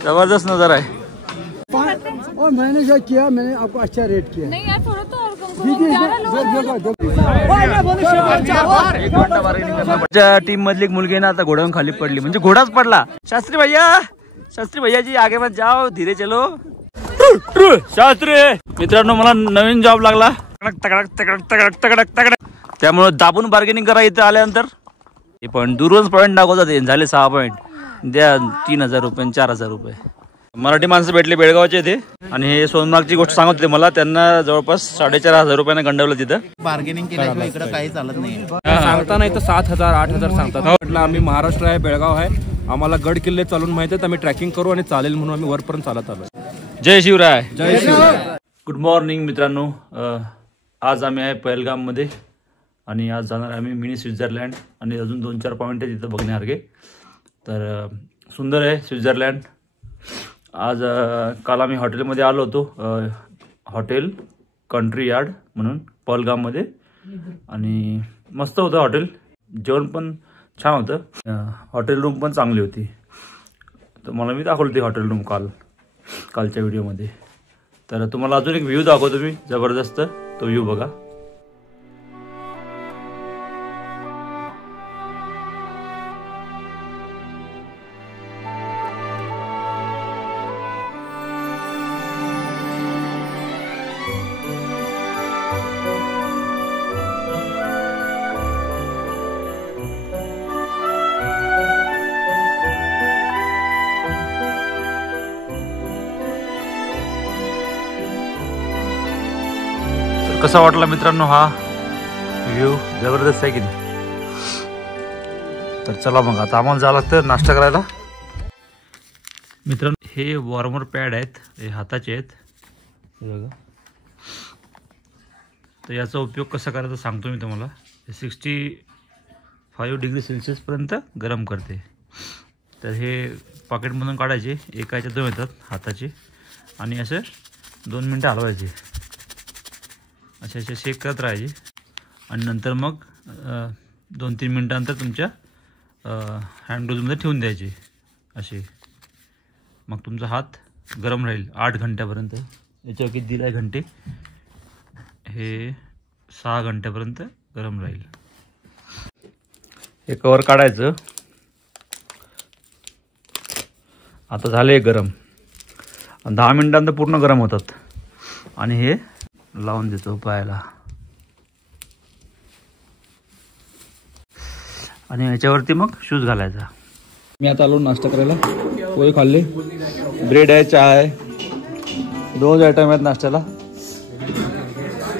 जबरदस्त नज़ारा है। और मैंने जो किया मैंने आपको अच्छा रेट किया। नहीं यार थोड़ा तो और कम करो। टीम मधली एक मुलगी ना आता घोड्यावरून खाली पडली, म्हणजे घोडाच पडला। शास्त्री भैया जी आगे मत जाओ, धीरे चलो। शास्त्री मित्रांनो, मला नवीन जॉब लागला, त्यामुळे दाबून बार्गेनिंग करा इथे आल्यानंतर। हे पण दूरच पॉईंट दाखवतात, झाले 6 पॉईंट द्या, 3000 रुपये 4000 रुपये। मराठी माणसं भेटले बेळगावचे इथे, आणि हे सोनमार्गची गोष्ट सांगत होते मला, त्यांना जवळपास 4500 रुपयाने गंडवलं तिथं। बार्गेनिंग केल्याशिवाय इकडे काही चालत नाही, सांगता नाही तर 7000 8000 सांगतात। म्हटलं आम्ही महाराष्ट्र आहे, बेळगाव आहे, आम्हाला गड किल्ले चालून माहिती आहेत, आम्ही ट्रॅकिंग करू आणि चालेल म्हणून आम्ही वरपर्यंत चालत आलो। जय शिवराय। जय शिवराय। गुड मॉर्निंग मित्रांनो, आज आम्ही आहे पहलगाम मध्ये, आणि आज जाणार आम्ही मिनी स्वित्झर्लंड, आणि अजून 2-4 पॉईंट आहे तिथं बघण्यासारखे। तर सुंदर आहे स्वित्झर्लंड। आज काल आम्ही हॉटेलमध्ये आलो होतो, हॉटेल कंट्री यार्ड म्हणून पहलगाममध्ये, आणि मस्त होतं हॉटेल, जेवण पण छान होतं, हॉटेल रूम पण चांगली होती। तर मला मी दाखवली ती हॉटेल रूम कालच्या व्हिडिओमध्ये। तर तुम्हाला अजून एक व्ह्यू दाखवतो मी, जबरदस्त तो व्ह्यू बघा। कसा वाटला मित्रांनो हा व्ह्यू? जबरदस्त आहे की नाही? तर चला मग आता आम्हाला जावं लागतं नाश्ता करायला। मित्रांनो, हे वॉर्मर पॅड आहेत, हे हाताचे आहेत, हे बघा। तर याचा उपयोग कसा करायचा सांगतो मी तुम्हाला। 65 डिग्री सेल्सिअस पर्यंत गरम करते। तर हे पॉकेटमधून काढायचे, एकाच्या 2 येतात हाताचे, आणि असे 2 मिनटं हलवायचे, असे शेक करत राहायचे, आणि नंतर मग 2-3 मिनटानंतर तुमच्या हँड ग्लोव्हजमध्ये ठेवून द्यायचे असे। मग तुमचा हात गरम राहील 8 घंट्यापर्यंत। याच्यावर किती दिला आहे घंटे? हे 6 घंट्यापर्यंत गरम राहील। हे कवर काढायचं, आता झाले गरम, 10 मिनिटांनंतर पूर्ण गरम होतात, आणि हे लावून देतो पायाला, आणि याच्यावरती मग शूज घालायचा। मी आता आलो नाश्ता करायला, पोहे खाल्ले, ब्रेड आहे, चहा आहे, 2 आयटम आहेत नाश्त्याला।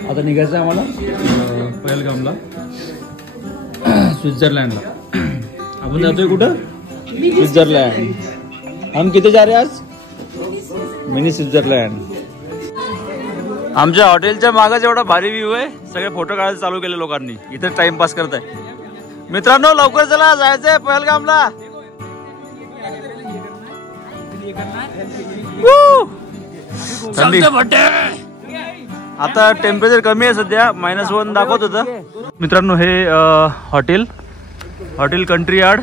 आता निघायचं आहे आम्हाला पहलगामला, स्वित्झर्लंडला। आपण जातोय कुठं? स्वित्झर्लंड। हम किती जा रहे आज? Mini Switzerland. आमच्या हॉटेलच्या मागे जेवढा भारी व्ह्यू आहे, सगळे फोटो काढायला चालू केले लोकांनी, इथे टाइमपास करत आहे। मित्रांनो लवकर चला, जायचंय पहलगामला। थंडी आता टेम्परेचर कमी आहे सध्या, -1 दाखवत होतं। मित्रांनो हे हॉटेल कंट्री यार्ड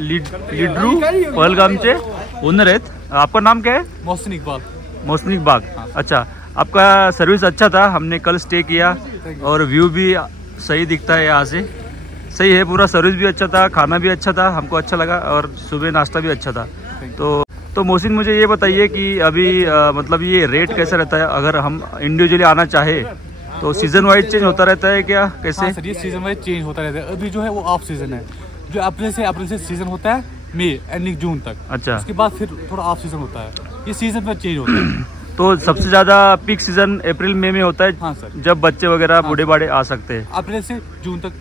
लिड्रू पहलगामचे ओनर आहेत। आपका नाम क्या है? मोहसिन इकबाल। अच्छा, आपका सर्विस अच्छा था, हमने कल स्टे किया, और व्यू भी सही दिखता है यहाँ से, सही है पूरा। सर्विस भी अच्छा था, खाना भी अच्छा था, हमको अच्छा लगा, और सुबह नाश्ता भी अच्छा था। तो मोहसिन मुझे ये बताइए कि अभी मतलब ये रेट कैसा रहता है? अगर हम इंडिविजुअली आना चाहे तो सीजन वाइज चेंज होता रहता है क्या, कैसे? हाँ सर, ये सीजन वाइज चेंज होता रहता है। अभी जो है वो ऑफ सीजन है, जो अप्रैल से सीजन होता है मई एंडिंग जून तक। अच्छा, उसके बाद फिर थोड़ा ऑफ सीजन होता है, ये सीजन पर चेंज होता है। तो सबसे ज्यादा पीक सीजन अप्रैल मई में होता है। हाँ सर, जब बच्चे वगैरह बूढ़े बाड़े आ सकते हैं। अप्रैल से जून तक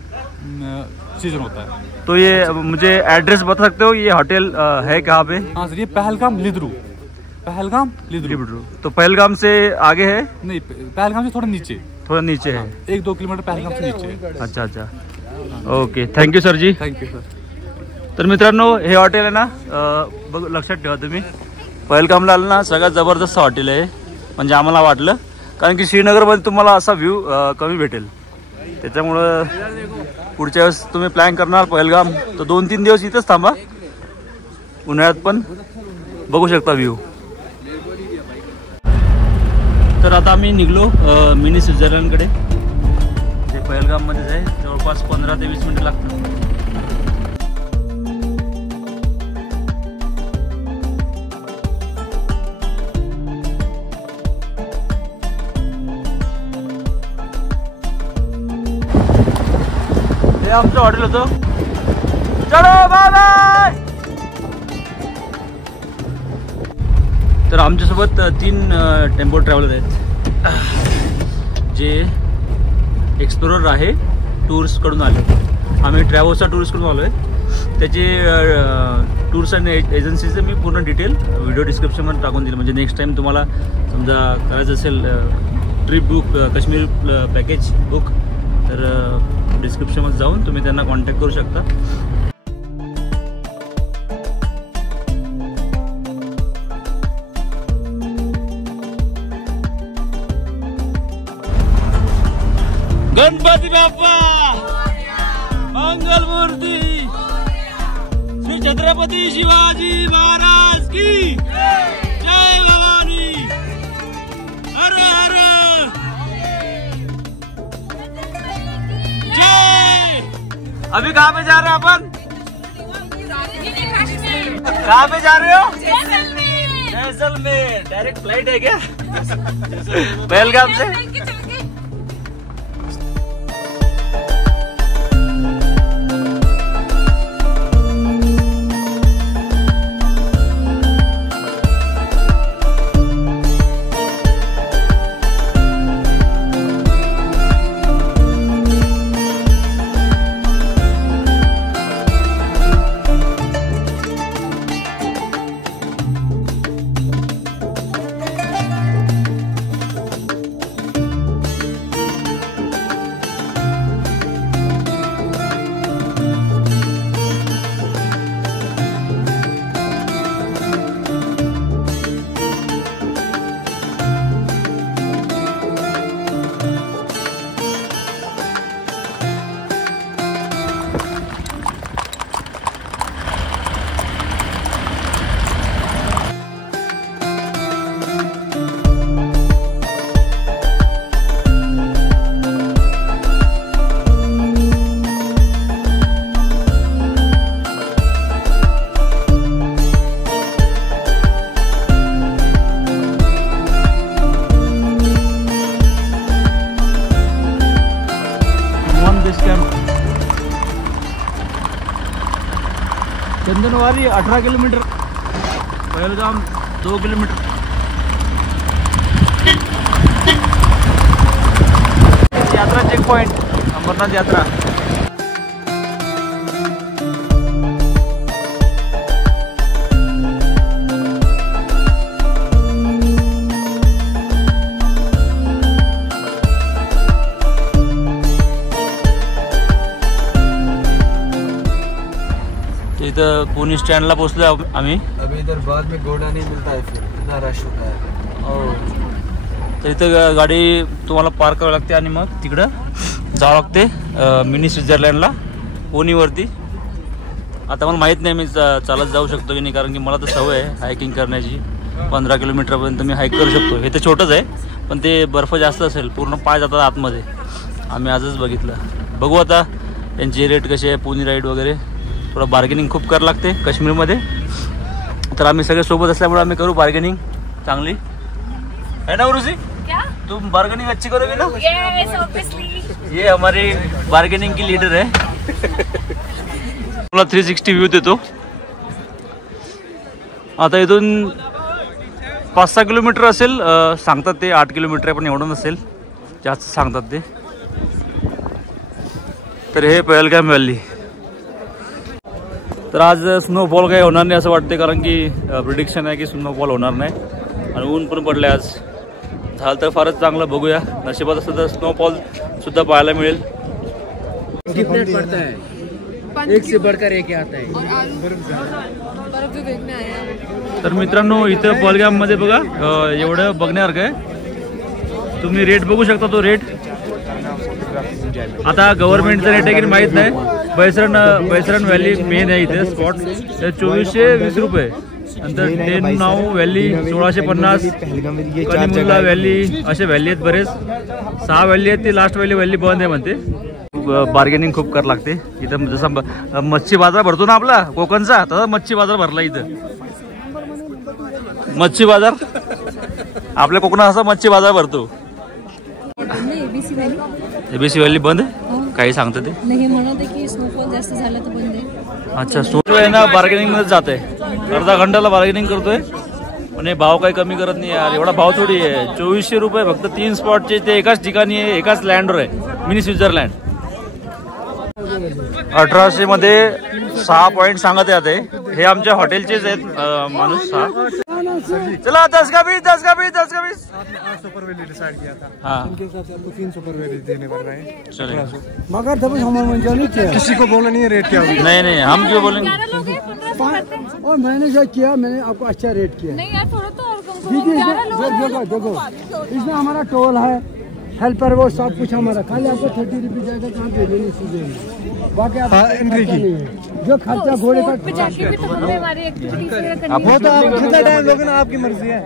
सीजन होता है। तो ये मुझे एड्रेस बता सकते हो, ये होटल है कहाँ पे? हाँ सर, ये पहलगाम लिद्रू। तो पहलगाम से आगे है? नहीं, पहलगाम से थोड़ा नीचे है, 1-2 किलोमीटर पहलगाम से नीचे है। अच्छा, okay, thank you sir ji. Thank you sir. तर मित्रांनो हे हॉटेल आहे ना, लक्षात ठेवा तुम्ही, पहलगामला आलं ना, सगळ्यात जबरदस्त हॉटेल आहे, म्हणजे आम्हाला वाटलं, कारण की श्रीनगरमध्ये तुम्हाला असा व्ह्यू कमी भेटेल। त्याच्यामुळं पुढच्या वेळेस तुम्ही प्लॅन करणार पहलगाम, तर 2-3 दिवस इथंच थांबा, उन्हाळ्यात पण बघू शकता व्ह्यू. तर आता आम्ही निघलो मिनी स्वित्झर्लंडकडे, जे पहलगाममध्येच आहे. जवळपास 15 ते 20 मिनिटं लागतात. हे आमचं हॉटेल होतं. चलो बाय बाय. तर आमच्यासोबत 3 टेम्पो ट्रॅव्हलर आहेत, जे एक्सप्लोरर आहे, टूर्सकडून आले. आम्ही ट्रॅव्हल्सचा टूर्सकडून आलो आहे. त्याचे टूर्स अँड एजन्सीचं मी पूर्ण डिटेल व्हिडिओ डिस्क्रिप्शनमध्ये टाकून दिलं. म्हणजे नेक्स्ट टाईम तुम्हाला समजा करायचं असेल trip book, Kashmir package book, तर डिस्क्रिप्शनमध्ये जाऊन तुम्ही त्यांना कॉन्टॅक्ट करू शकता. गणपती बाप्पा मंगलमूर्ती, श्री छत्रपती शिवाजी महाराज की जय भवानी. हर हर जय. अभी कहाँ पे जा रहे हैं अपन? कहाँ पे जा रहे हो? जैसलमेर. डायरेक्ट फ्लाइट है क्या पहलगाम से? Chandanwari 18 kilometre, Pahalgam 2 kilometre. यात्रा चेक पॉइंट, अमरनाथ यात्रा. इथं पुणे स्टँडला पोहोचलो आम्ही. अभी इधर बाद में घोड़ा नहीं मिलता है, फिर इतना रश होता है. हो, तर इथं गाडी तुम्हाला पार्क करावी लागते आणि मग तिकडं जावं लागते मिनी स्वित्झर्लंडला पुणेवरती. आता मला माहीत नाही मी चालत जाऊ शकतो की नाही, कारण की मला तर सवय आहे हायकिंग करण्याची. 15 किलोमीटरपर्यंत मी हाईक करू शकतो. हे तर छोटंच आहे, पण ते बर्फ जास्त असेल, पूर्ण पाय जातात आतमध्ये. आम्ही आजच बघितलं. बघू आता त्यांचे रेट कसे आहे. पुणे राईड वगैरे थोडं बार्गेनिंग खूप करावं लागते काश्मीरमध्ये. तर आम्ही सगळे सोबत असल्यामुळे आम्ही करू बार्गेनिंग चांगली, है ना उर्वशी? क्या तुम बार्गेनिंग अच्छी करोगे ना? Yes, obviously. ये हमारी बार्गेनिंग की लीडर है. मला 360 व्ह्यू देतो. आता इथून 5-6 किलोमीटर असेल सांगतात ते. 8 किलोमीटर पण एवढं नसेल, जास्त सांगतात ते. तर हे पहलगाम व्हॅली. तर आज स्नोफॉल काही होणार नाही असं वाटते, कारण की प्रिडिक्शन आहे की स्नोफॉल होणार नाही. आणि ऊन पण पडलं आज. झालं तर फारच चांगलं. बघूया, नशिबात असं तर स्नोफॉल सुद्धा पाहायला मिळेल. डिफरेंट पड़ता है, एक से बढ़कर एक आता है. बर्फ जो देखने आए हैं. तर मित्रांनो, इथं पहलगाममध्ये बघा एवढं बघण्यासारखं आहे. तुम्ही रेट बघू शकता. तो रेट आता गव्हर्नमेंटचा रेट आहे की माहीत नाही. बैसरण व्हॅली मेन आहे इथे स्पॉट. 2420 रुपये नंतर 10-9 व्हॅली 1650, कलिमुल्ला व्हॅली, असे व्हॅली आहेत बरेच. 6 व्हॅली आहेत. ती लास्ट व्हॅली बंद आहे म्हणते. बार्गेनिंग खूप करावं लागते इथं. जसा मच्छी बाजार भरतो ना आपला कोकणचा, तसा मच्छी बाजार भरला इथं. मच्छी बाजार आपल्या कोकणात असा मच्छी बाजार भरतो. एबीसी व्हॅली बंद आहे. काही सांगतं ते नाही म्हणत की स्नोफॉल जास्त झाला तर बंद आहे. अच्छा, स्टोर आहे ना, बार्गेनिंग मध्ये जात आहे. अर्धा घंटाला बार्गेनिंग करतोय आणि भाव काही कमी करत नाही यार. एवढा भाव थोडी आहे. 2400 रुपये फक्त 3 स्पॉटचे. ते एकाच ठिकाणी आहे, एकाच लँडवर आहे, मिनी स्वित्झर्लंड. 1800 मध्ये 6 पॉइंट सांगत आहे. हे आमच्या हॉटेलचेच आहेत माणूस. 6 चला 10 का 20 800 पर वैली डिसाइड किया था. हाँ, उनके हिसाब से आपको 300 पर वैली देने पड़ रहे हैं. चलेगा. मगर तब किसी को बोलना नहीं है रेट क्या होगा. नहीं हम क्यों बोलेंगे. और मैंने जो किया, मैंने आपको अच्छा रेट किया. नहीं यार थोड़ा तो और कम करो. देखो इसमें हमारा टोल है, हेल्पर, वो सब कुछ हमारा. खाली आपको 30 रुपये जाएगा. कहाँ पे लेनी चीजें बाकी आप एंट्री की जो खर्चा घोड़े का. जाके भी तो हमें हमारी एक्टिविटीज वगैरह करनी वो तो आप कितना टाइम लोगे ना, आपकी मर्जी है.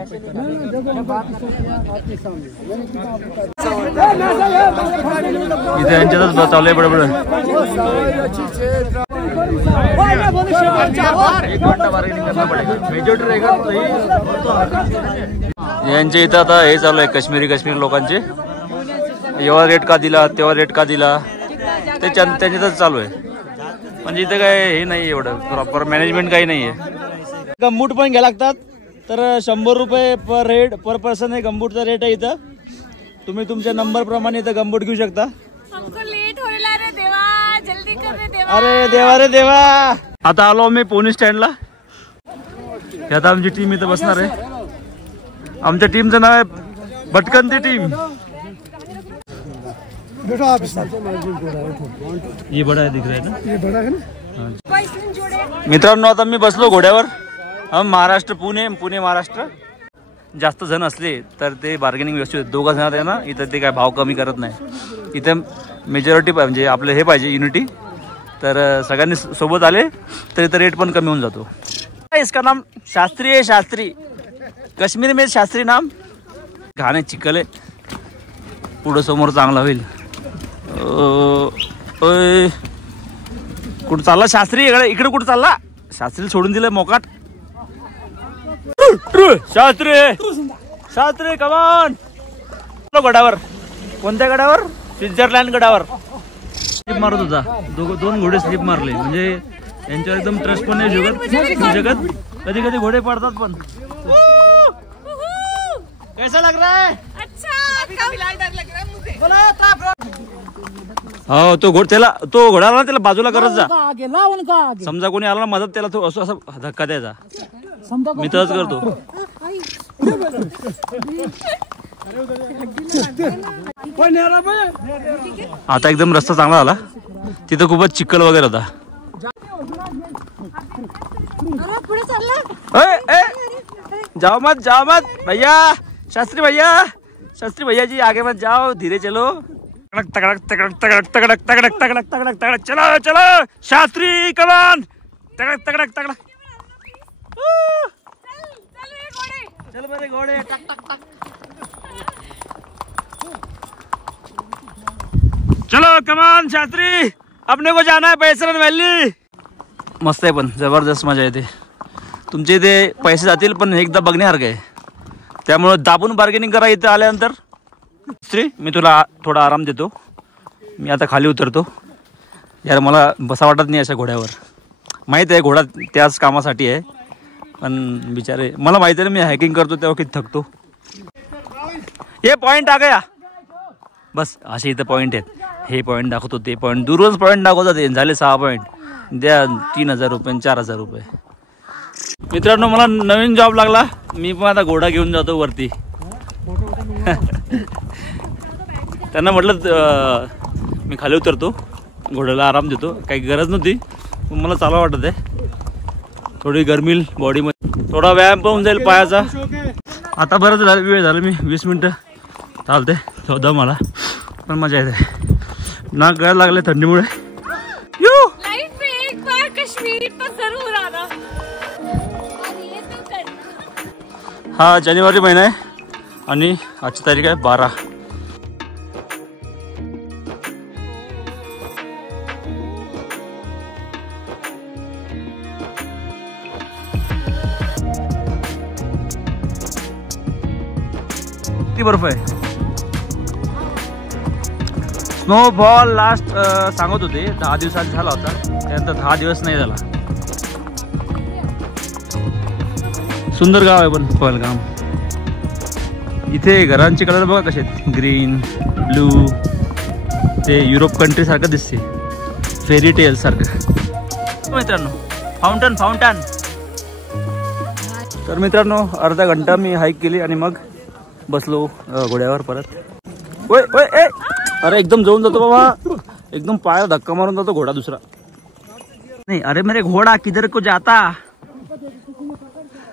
इथे यांच्यातच चालू आहे बडबड. यांच्या इथं आता हे चालू आहे काश्मीरी लोकांचे. एवढा रेट का दिला, तेव्हा रेट का दिला, ते त्यांच्यातच चालू आहे. म्हणजे इथे काय हे नाही, एवढं प्रॉपर मॅनेजमेंट काही नाही आहे. गंबूट पण घ्या लागतात. तर 100 रुपये पर पर्सन आहे गंबूटचा रेट आहे इथं. तुम्ही तुमच्या नंबर प्रमाणे इथं गंबूट घेऊ शकता. हमको लेट हो रहा रे देवा, जल्दी कर रे देवा. अरे देवा रे देवा. आता आलो मी पोनी स्टँडला. आता आमची टीम इथं बसणार आहे. आमच्या टीमचं नाव आहे भटकंती टीम. ये बड़ा है, दिख रहा है ना, ये बड़ा है ना. मित्रांनो आता मी बसलो घोड्यावर. महाराष्ट्र पुणे महाराष्ट्र. जास्त जण असले तर ते बार्गेनिंग व्यवस्थित. 2 जण आहे ना इथं, ते काय भाव कमी करत नाही. इथं मेजॉरिटी म्हणजे आपलं हे पाहिजे युनिटी. तर सगळ्यांनी सोबत आले तर इथं रेट पण कमी होऊन जातो. इसका नाम शास्त्री है. शास्त्री काश्मीर में शास्त्री नाम. घाणे चिखल आहे. पुढं समोर चांगला होईल. कुठं चालला शास्त्री. इकडे कुठं चालला. शास्त्रीला सोडून दिलं मोकाट. शास्त्री कमान. गडावर. कोणत्या गडावर. स्वित्झर्लंड गडावर स्लिप मारत होता. 2 घोडे स्लिप मारले. म्हणजे यांच्यावर एकदम ट्रस्ट पण नाही जगत. कधी कधी घोडे पडतात पण. कैसा लग रहा है. अच्छा, कभी डर लग रहा है मुझे. हो, तो घोडा आला ना, त्याला बाजूला करत जा. समजा कोणी आला ना मदत, त्याला तो असं धक्का द्यायचा. मी तसंच करतो. आता एकदम रस्ता चांगला झाला. तिथं खूपच चिखल वगैरे होता. पुढे चालला. जाओ मत भैया. शास्त्री भैया जी आगे मत जाओ, धीरे चलो. तगड़क तगड़क तगड़क तगड़क तगड़क तगड़क तगड़क तगड़क. चलो शास्त्री कमान. तगड़क तगड़क. चल मेरे घोड़े. चलो कमान शास्त्री. अपने को जाना है पैसरन व्हॅली. मस्त आहे पण जबरदस्त मजा येते. तुमचे इथे पैसे जातील पण एकदा बघण्यासारखं आहे. त्यामुळे दाबून बार्गेनिंग करा इथं आल्यानंतर. श्री मी तुला थोडा आराम देतो. मी आता खाली उतरतो यार. मला बसा वाटत नाही अशा घोड्यावर. माहीत आहे घोडा त्याच कामासाठी आहे, पण बिचारे मला माहिती आहे ना, मी हायकिंग करतो तेव्हा किती थकतो. हे पॉईंट आ गया. बस असे इथं पॉईंट आहेत. हे पॉईंट दाखवतो, ते पॉईंट दूरच पॉईंट दाखवतात. झाले 6 पॉईंट. द्या 3000 रुपये 4000 रुपये. मित्रांनो मला नवीन जॉब लागला. मी पण आता घोडा घेऊन जातो वरती. त्यांना म्हटलं मी खाली उतरतो, घोड्याला आराम देतो. काही गरज नव्हती पण मला चालवा वाटत आहे. थोडी गरमी बॉडीमध्ये, थोडा व्यायाम पण होऊन जाईल पायाचा. आता बरंच वेळ झालं. मी 20 मिनटं चालते. 14 मला पण मजा येते. नाक गळायला लागले थंडीमुळे. लाइफ में एक बार कश्मीर पर जरूर आना. हा जानेवारी महिना आहे आणि आजची तारीख आहे 12. किती बर्फ आहे. स्नोफॉल लास्ट सांगत होते 10 दिवसात झाला होता, त्यानंतर 10 दिवस नाही झाला. सुंदर गाव आहे पण पहलगाम. इथे घरांचे कलर बघा कसे आहेत, ग्रीन ब्लू. ते युरोप कंट्री सारखं दिसते, फेरी टेल सारखं. मित्रांनो फाउंटन. तर मित्रांनो अर्धा घंटा मी हाईक केली आणि मग बसलो घोड्यावर परत. ओय ओय ए अरे एकदम जवळून जातो बाबा, एकदम पायाला धक्का मारून जातो घोडा दुसरा. नहीं अरे मेरे घोड़ा किधर को जाता.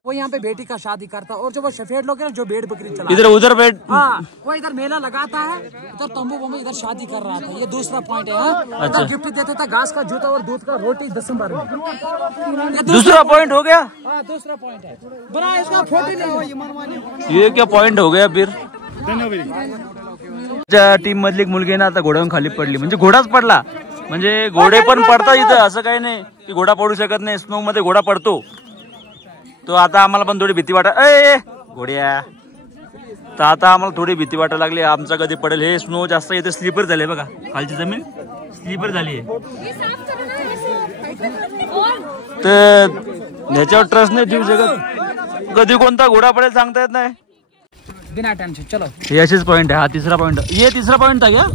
वो यहाँ पे बेटी का शादी करता और जो वो सफेद लोग हैं ना जो भेड़ बकरी चला इधर उधर बैठ. हाँ वो इधर मेला लगाता है, इधर तंबू बम्बू इधर शादी कर रहा था. ये दूसरा पॉइंट है. हाँ अच्छा. गिफ्ट देता था घास का जूता और दूध का रोटी दिसंबर में. ये दूसरा पॉइंट हो गया. हाँ दूसरा पॉइंट है. बना इसका फोटो नहीं. ये क्या पॉइंट हो गया फिर. टीम मधली एक मुलगी ना आता घोड्यावरून खाली पडली, म्हणजे घोडाच पडला. म्हणजे घोडे पण पडतात इथं, असं काही नाही की घोडा पडू शकत नाही. स्नो मध्ये घोडा पडतो. तो आता आम्हाला पण थोडी भीती वाटत घोड्या. तर आता आम्हाला थोडी भीती वाटायला लागली आमचा कधी पडेल. हे स्नो जास्त इथे स्लीपर झाले बघा, खालची जमीन स्लीपर झाली आहे. तर ह्याच्यावर ट्रस्ट नाही ठेवू शकत, कधी कोणता घोडा पडेल सांगता येत नाही. बिना टेंशन चलो. हे असेच पॉइंट आहे. हा तिसरा पॉइंट. ये तिसरा पॉइंट था क्या.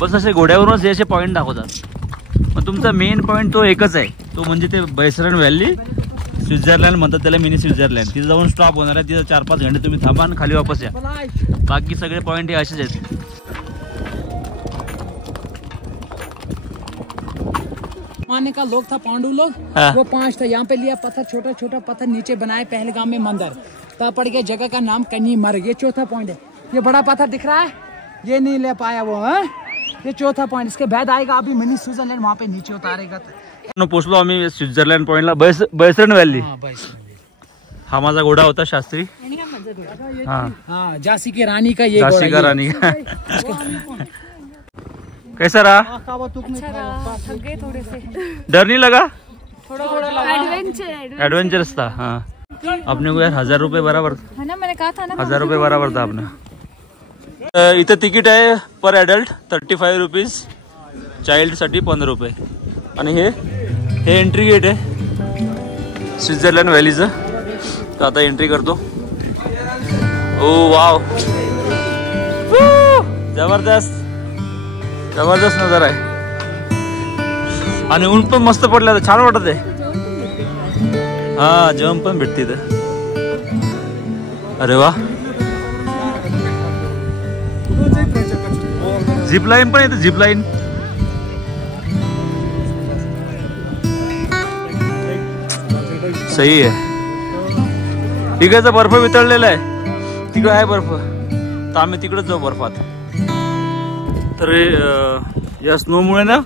बस असे घोड्यावरूनच हे असे पॉइंट दाखवतात. मग तुमचा मेन पॉइंट तो एकच आहे, तो म्हणजे ते बैसरन व्हॅली. स्वित्झर्लंड म्हणतात त्याला, मिनी स्वित्झर्लंड. तिथे जाऊन स्टॉप होणार आहे. तिथं 4-5 घंटे तुम्ही थांबा आणि खाली वापस या. बाकी सगळे पॉइंट हे असेच आहेत. मानने का लोग था पांडु लोग. हाँ. वो 5 था. यहाँ पे लिया पत्थर, छोटा छोटा पत्थर नीचे बनाए पहलगाम में मंदिर. तब पड़ गया जगह का नाम कन्नीमर्ग. ये चौथा पॉइंट है. ये बड़ा पत्थर दिख रहा है, ये नहीं ले पाया वो. हाँ ये चौथा पॉइंट. इसके बाद आएगा अभी मिनी स्विट्जरलैंड, वहाँ पे नीचे उतारेगा. पोचलो आम्ही स्वित्झर्लंड पॉइंटला. बैसरन व्हॅली. हा माझा घोडा होता शास्त्री. हाँ झांसी की रानी का ये झांसी का रानी का. कैसा रहा. अच्छा रहा, थक गए थोड़े से. डर नहीं लगा. थोड़ा एडवेंचरस था. हाँ अपने को यार 1000 रुपये बराबर है ना, मैंने कहा था ना 1000 रुपये बराबर था आपने. इथं तिकीट आहे पर ॲडल्ट 35 रुपीज, चाइल्डसाठी 15 रुपये. आणि हे एंट्री गेट आहे स्वित्झर्लंड व्हॅलीचं. तर आता एंट्री करतो. ओ वाव, जबरदस्त जबरदस्त नजारा आहे. आणि ऊन पण मस्त पडलं, छान वाटत आहे. हा जम्प पण भेटते इथं. अरे वा, झिप लाईन पण येते. झिप लाईन सही आहे. तिकडचा बर्फ वितळलेला आहे, तिकडे आहे बर्फ. तर आम्ही तिकडेच जाऊ बर्फात. तर या स्नोमुळे ना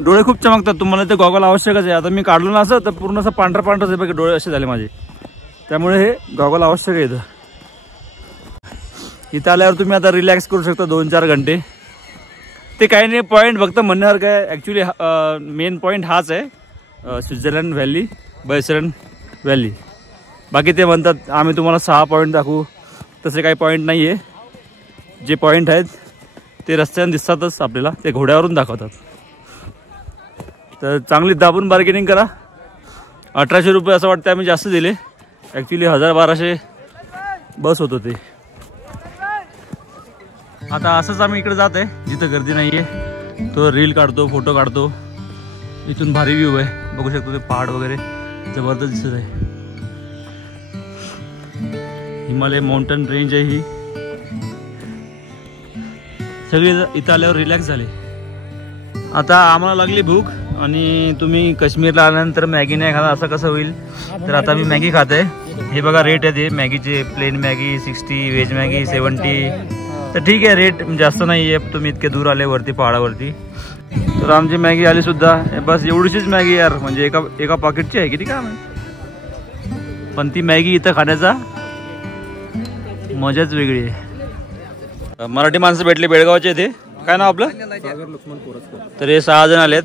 डोळे खूप चमकतात. तुम्हाला ते गॉगल आवश्यकच आहे. आता मी काढलो ना असं तर पूर्ण असं पांढरा पांढरच आहे बघा, डोळे असे झाले माझे. त्यामुळे हे गॉगल आवश्यक आहे. इथं आल्यावर तुम्ही आता रिलॅक्स करू शकता 2-4 घंटे. ते काही नाही पॉईंट फक्त म्हणण्यावर काय. ॲक्च्युली मेन पॉईंट हाच आहे, स्वित्झर्लंड व्हॅली, बैसरन व्हॅली. बाकी ते म्हणतात आम्ही तुम्हाला 6 पॉईंट दाखवू, तसे काही पॉईंट नाही आहे. जे पॉईंट आहेत ते रस्त्याने दिसतातच आपल्याला, ते घोड्यावरून दाखवतात. तर चांगली दाबून बार्गेनिंग करा. 1800 रुपये असं वाटतं आम्ही जास्त दिले. ॲक्च्युली 1000-1200 बस होत होते. आता असंच आम्ही इकडे जात आहे जिथं गर्दी नाही आहे. तो रील काढतो, फोटो काढतो. इथून भारी व्ह्यू आहे, बघू शकतो. ते पहाड वगैरे जबरदस्त दिसत आहे. हिमालय माउंटन रेंज आहे ही. सगळे इथं आल्यावर रिलॅक्स झाले. आता आम्हाला लागली भूक आणि तुम्ही काश्मीरला आल्यानंतर मॅगी नाही खाणार असं कसं होईल. तर आता मी मॅगी खात आहे. हे बघा रेट आहे ते मॅगीचे. Plain Maggi 60, veg Maggi 70. तर ठीक आहे, रेट जास्त नाही आहे. तुम्ही इतके दूर आले वरती पहाडावरती. तर आमची मॅगी आली सुद्धा. बस एवढीशीच मॅगी यार, म्हणजे एका पॉकेटची आहे किती काय. पण ती मॅगी इथं खाण्याचा मजाच वेगळी आहे. मराठी माणसं भेटले बेळगावचे इथे. काय नाव आपलं? तर हे 6 जण आलेत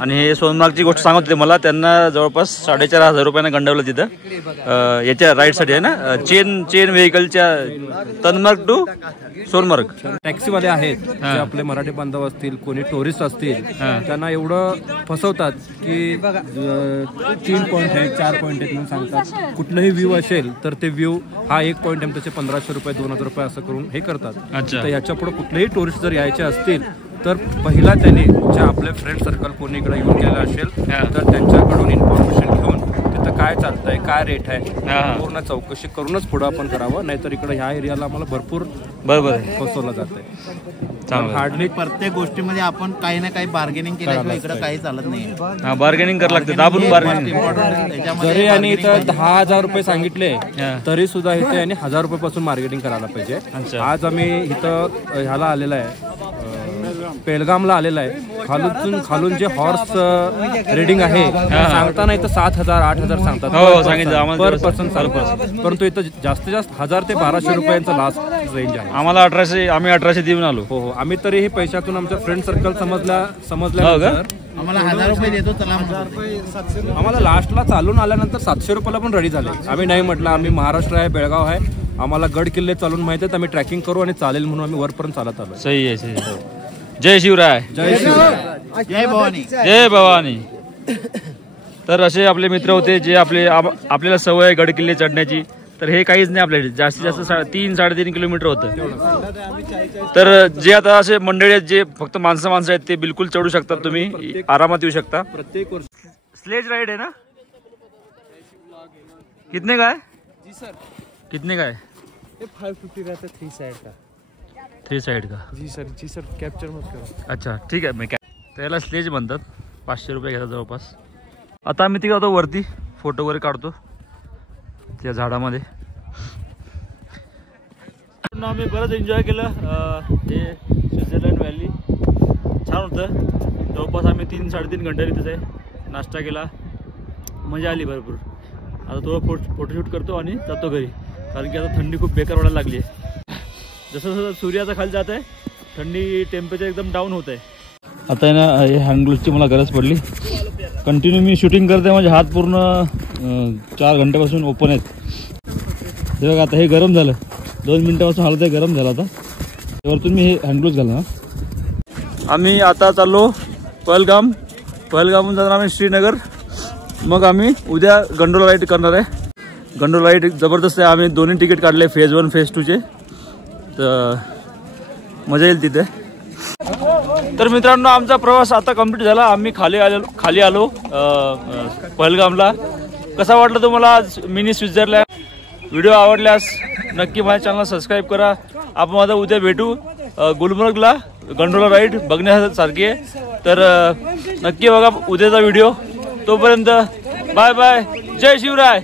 आणि हे सोनमार्गची गोष्ट सांगत होते मला. त्यांना जवळपास 4,500 रुपयांना गंडवलं तिथं याच्या राईडसाठी आहे ना, चेन व्हेकलच्या तनमार्ग टू सोनमार्ग. टॅक्सीवाले आहेत जे आपले मराठी बांधव असतील, कोणी टुरिस्ट असतील, त्यांना एवढं फसवतात की 3 पॉईंट आहे 4 पॉईंट आहेत म्हणून सांगतात. कुठलंही व्ह्यू असेल तर ते व्ह्यू हा 1 पॉईंट आहे त्याचे 1,500 रुपये 2,000 रुपये असं करून हे करतात. तर याच्या पुढे कुठलेही टुरिस्ट जर यायचे असतील तर पहिला त्यांनी जे आपले फ्रेंड सर्कल कोणी इकडे येऊन गेलं असेल तर त्यांच्याकडून इन्फॉर्मेशन घेऊन तिथं काय चालतंय, काय रेट आहे, पूर्ण चौकशी करूनच पुढं आपण करावं. नाहीतर इकडे ह्या एरियाला आम्हाला भरपूर बरोबर फसवलं जातंय. हार्डली प्रत्येक गोष्टीमध्ये आपण काही ना काही बार्गेनिंग केल्याशिवाय इकडे काही चालत नाही. बार्गेनिंग करावं लागतं, दाबून बार्गेनिंग. जरी यांनी इथं 10,000 रुपये सांगितले तरी सुद्धा इथे यांनी 1,000 रुपयापासून मार्केटिंग करायला पाहिजे. आज आम्ही इथं ह्याला आलेला आहे, पेलगामला आलेला आहे. खालून जे हॉर्स रेडिंग आहे सांगताना इथं 7,000 8,000 सांगतात पर पर्सन. परंतु इथं जास्तीत जास्त 1,000 ते 1,200 रुपयांचं लास्ट रेंज आहे. आम्हाला 1800, आम्ही 1800 देऊन आलो. हो, आम्ही तरीही पैशातून आमच्या फ्रेंड सर्कल समजल्या आम्हाला 1,000 रुपये देतो चला. आम्हाला लास्टला चालून आल्यानंतर 700 रुपयाला पण रेडी झाले. आम्ही नाही म्हटलं, आम्ही महाराष्ट्र आहे, बेळगाव आहे, आम्हाला गड किल्ले चालून माहिती आहेत, आम्ही ट्रॅकिंग करू आणि चालेल म्हणून आम्ही वरपर्यंत चालत आलो. सही आहे, सही आहे. जय शिवराय. जय शिवराय. जय भवानी. जय भवानी. तर असे आपले मित्र होते जे आपल्याला सवय आहे गड किल्ले चढण्याची. तर हे काहीच नाही आपल्याकडे, जास्तीत जास्त 3-3.5 किलोमीटर होतं. तर जे आता असे मंडळी आहेत जे फक्त माणसं आहेत ते बिलकुल चढू शकतात, तुम्ही आरामात येऊ शकता. प्रत्येक वर्ष स्लेज राइड है ना? कितने का है जी सर? कितने का है? 550 रहता है 3 साइड का. 3 साइड का? जी सर कॅप्चर मत करा. अच्छा ठीक आहे. मी त्याला स्लेज म्हणतात. 500 रुपये घेतात जवळपास. आता आम्ही तिकडे जातो वरती, फोटो वगैरे काढतो त्या झाडामध्ये. आम्ही बरंच एन्जॉय केलं. हे स्वित्झर्लंड व्हॅली छान होतं. जवळपास आम्ही 3-3.5 घंटे तिथेच आहे. नाश्ता केला, मजा आली भरपूर. आता थोडं फोटोशूट करतो आणि जातो घरी, कारण की आता थंडी खूप बेकार वाढायला लागली आहे. जसं जसं सूर्याचा खाली जात आहे थंडी टेम्परेचर एकदम डाऊन होत आहे. आता आहे ना, हे हँडग्लोव्हची मला गरज पडली. कंटिन्यू मी शूटिंग करते, माझे हात पूर्ण 4 घंट्यापासून ओपन आहेत. हे बघा आता हे गरम झालं, 2 मिनिटापासून हालत आहे, गरम झालं. आता वरतून मी हे हँडग्लोव्ह घालणार. आम्ही आता चाललो पहलगामहून जाणार आम्ही श्रीनगर. मग आम्ही उद्या गंडोला राईड करणार आहे. गंडोला राईड जबरदस्त आहे. आम्ही 2 तिकीट काढले, फेज 1 फेज 2चे. तर मजा येईल तिथे. तर मित्रांनो, आमचा प्रवास आता कंप्लीट झाला. आम्ही खाली आलो पहलगामला. कसा वाटलं तुम्हाला आज मिनी स्वित्झर्लंड? व्हिडिओ आवडल्यास नक्की माझ्या चॅनलला सबस्क्राईब करा. आपण आता उद्या भेटू. गुलमर्गला गंडोला राईड बघण्यासारखी आहे, तर नक्की बघा उद्याचा व्हिडिओ. तोपर्यंत बाय बाय. जय शिवराय.